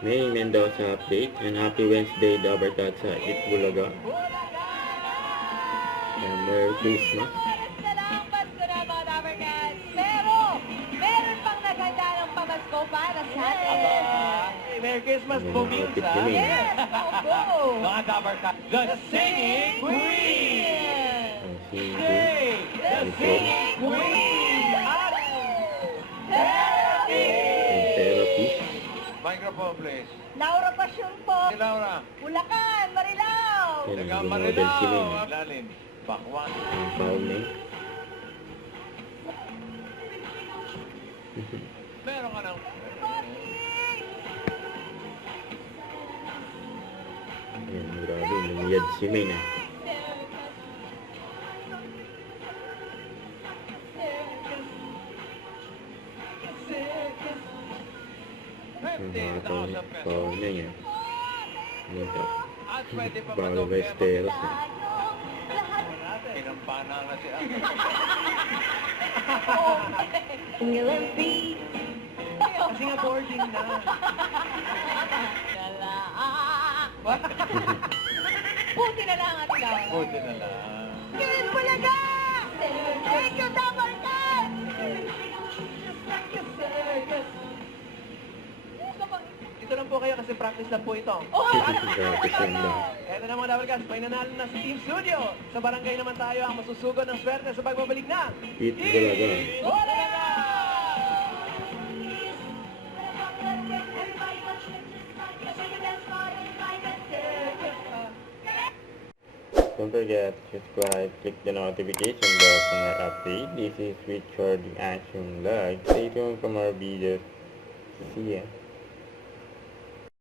May Mendoza update and happy Wednesday Dabarkad sa Itbulaga. And Merry Christmas. Salamat ko na mga Dabarkad. Pero, meron pang naghanda ng pamasko para sa atin. Merry Christmas, Bumings, ha? Yes, go! Mga Dabarkad, the Singing Queen! Yay! The Singing Queen! At Therapy! And therapy. Microphone, please. Laura Pasyon po. Si Laura. Bulacan, Marilao. Yan Taga ang model si Marilao. Min. Lalim. Bakwan. Ang foul na Meron ka ng... Yan, grabe. Namiyad si Min. Yung mga 50,000 pesos. foul na yan. Yan to. At pwede pa Bala madoble Vesteros. Pinampana na siya. Kasi nga boarding na. Buti na lang at lang. Buti na lang. Kilit Bulaga! Thank you, Dabarkad! Dito lang po kayo kasi practice lang po ito. Oh, Grabe siya lang. Eto na mga Dabarkad, may nanalo na si Team Studio. Sa barangay naman tayo ang masusugod ng swerte sa pagbabalik na. Itbulaga. Bulaga! Don't forget to subscribe, click the notification bell for more update. This is Richard Ashung Vlog. Stay tuned for more videos. See ya.